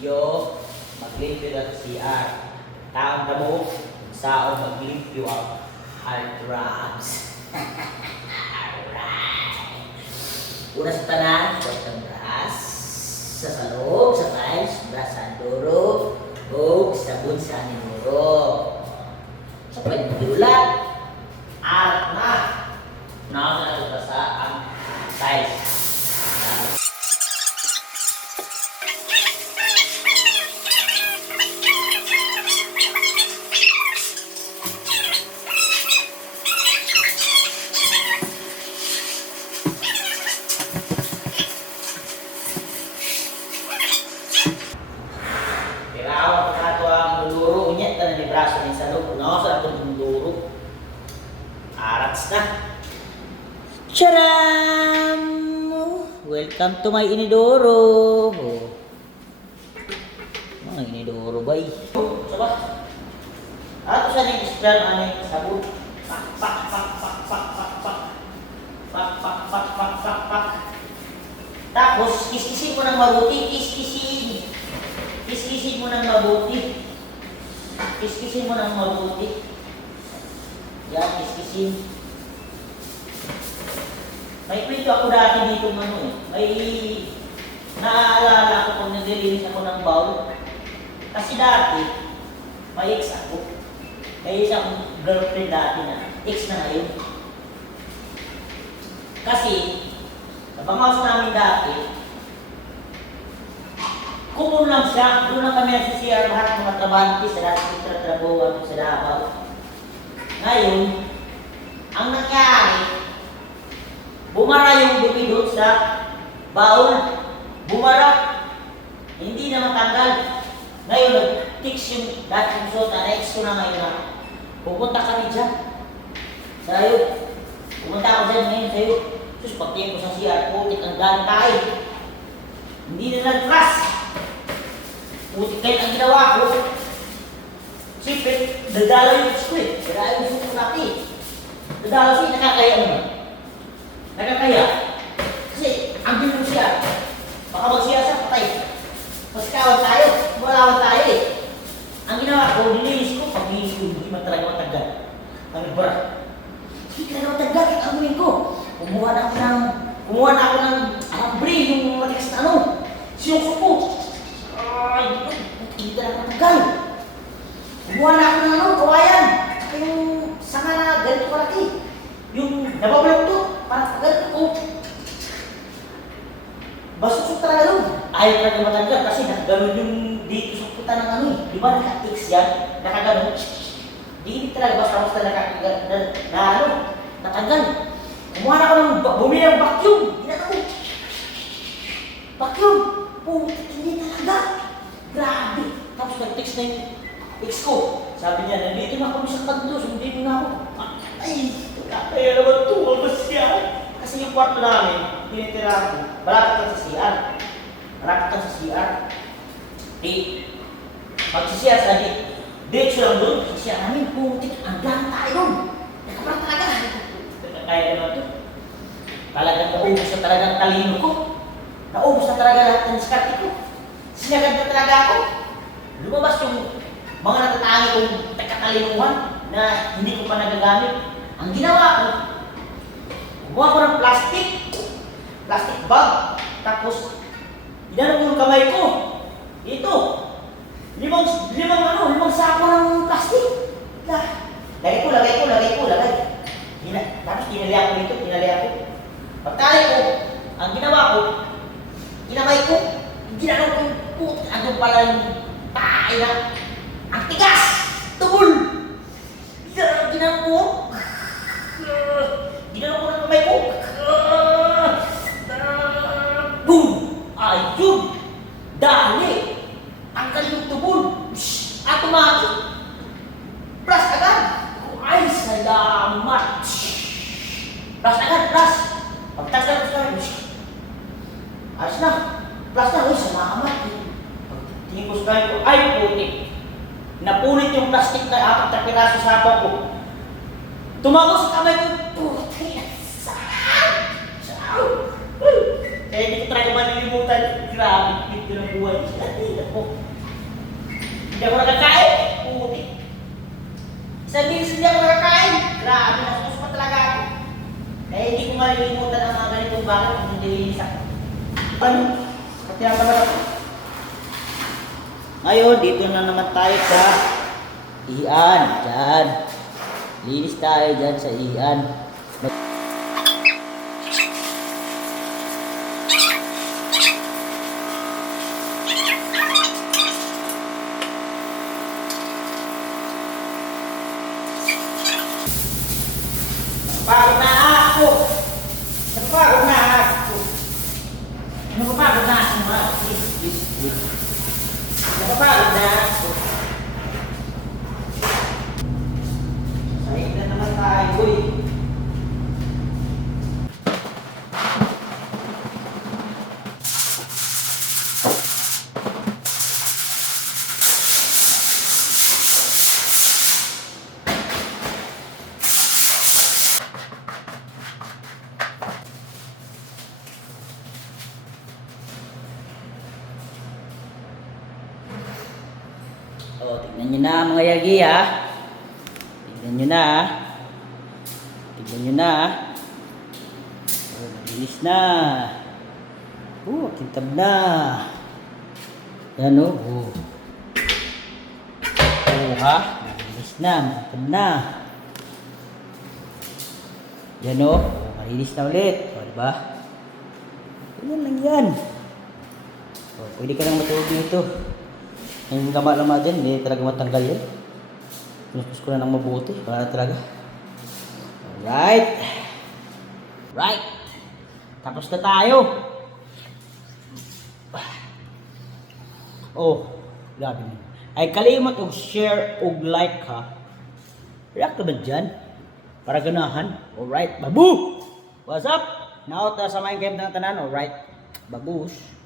video, maglimpyo na sa CR. Taon na mo, saong maglimpyo ang hard drugs. Alright. Una sa tanan, huwag ng brass. Sa salog, sa tiles, brass sa duro, o sabon sa ninuro. Sa pagdulat, arat na. Nakakalagot sa ang tiles. Braso ni sa loob, no? Sa atong duro. Arats na. Charam! Welcome to my inidoro. Mga inidoro ba eh? Saba? Ato sa nang isdan, ano sabon? Pak, pak, pak, pak, pak, pak, pak. Pak, pak, pak, pak, pak, pak. Tapos, kiskisin mo ng mabuti, kiskisin. Kiskisin mo ng mabuti. Kiskisin mo ng mabuti. Yan, kiskisin. May kwento ako dati dito may naaalala ako kung naglilinis ako ng bowl. Kasi dati, may ex ako. May isang girlfriend dati na, ex na ngayon. Kasi, sa panghouse namin dati, kumul lang siya, doon lang kami nagsisiyar lahat ng mga trabante sa lahat ng tratrabuhan sa Davao. Ngayon, ang nangyari, bumara yung dumi doon sa baul. Bumara, hindi na matanggal. Ngayon, nag-fix yung dati yung suot na ex ko na ngayon na pupunta kami dyan. Sa'yo, pumunta ako dyan ngayon sa'yo. Sus, pagtingin ko sa CR, putik ang dami tayo. Hindi na nag-crash. Putik kayo ang ginawa ko. Siyempre, dadalaw yung squid. Dadalaw yung suko natin. Dadalaw siya, nakakaya naman. Nakakaya. Kasi, ang bilang siya. Baka magsiya sa patay. Masikawan tayo. Malawan tayo eh. Ang ginawa ko, nilinis ko, pag-inis ko, hindi man talaga mataggal. Ang nagbarak. Hindi talaga mataggal, ang amunin ko. Kumuha na ako ng alambre, yung matikas na ano. Sinusok ko. Ay, hindi talaga mataggal. Kumuha na ako ng ano, kawayan. Saka yung sanga na ganito kalaki. Yung nababalog to, parang ganito ko. Basusok talaga doon. Ayaw talaga matanggal kasi nakaganon yung dito sa puta ng ano eh. Di ba naka-fix yan? Nakaganon. Di talaga basta-basta nakaganon na ano, natanggal. Kumuha na ako ng bumili ng vacuum. Ginagawa ko. Vacuum. Putik, hindi talaga. Grabe. Tapos nag-text na yung ex ko. Sabi niya, nandito na kami sa kanto. Sundin mo na ako. Ay, kaya naman tumabas siya. Kasi yung kwarto namin, tinitira ko, malapit lang sa CR. Malapit lang sa CR. Pag-CR sa diretso lang doon, sa CR namin, putik, ang dami tayo doon. Nakaparang talaga. Kaya naman ito. Talagang naubos na talaga ang talino ko. Naubos na talaga lahat ng diskarte ko. Sinagad na talaga ako. Lumabas yung mga natatangi kong takatalinuhan na hindi ko pa nagagamit. Ang ginawa ko, gumawa ko ng plastic bag. Tapos, inano ko yung kamay ko. Ito. Limang sako ng plastic. Lagay ko. Tapos tinali ako. Pagtali ko, ang ginawa ko, kinamay ko, ginano ko yung puto. Andun pala yung tae na, ang tigas! Tubol! Ginano ko ng kamay ko. Boom! Ayun! Dali! Tanggal yung tubol. Automatic! Plus agad! Ay, salamat! Plus agad, plus! Pagtanggal ko sa ayos na! Plus na, ay, salamat! Pagtingin ko sa ko, ay, putik! Napunit yung plastic na 4 na piraso sa hapon ko. Tumago sa kamay ko, putik! Sarap! Kaya hindi ko talaga malilimutan. Grabe, dito ng buhay. Ako. Hindi ako nakakain. Puti. Isang bilis hindi ako nakakain. Grabe, nasusunod pa talaga ako. Kaya hindi ko malilimutan ang mga ganitong bagay kung hindi linis ako. Ano? Pati ang pala. Ngayon, dito na naman tayo sa ian. Diyan. Linis tayo dyan sa ian. Napapagod na ako! Napapagod na ako! Napapagod na ako mga napapagod na ako! Sahig na naman tayo eh! Oh, tignan nyo na mga yagi ha. Tignan nyo na ha. Tignan nyo na ha. Oh, mabilis na. Oh, kintab na. Yan o. Oh. Oh ha. Mabilis na. Makintab na. Yan o. Oh, malinis na ulit. O, diba? Yan lang yan. Oh, pwede ka lang matulog dito. Yung lama-lama dyan, hindi talaga matanggal yan. Pinuspos ko na ng mabuti. Wala na talaga. Alright. Right. Tapos na tayo. Oh, grabe mo. Ay kalimot og share og like ha. React ka ba dyan? Para ganahan. Alright, babu! What's up? Naot na sa main game ng tanan. Alright, babush.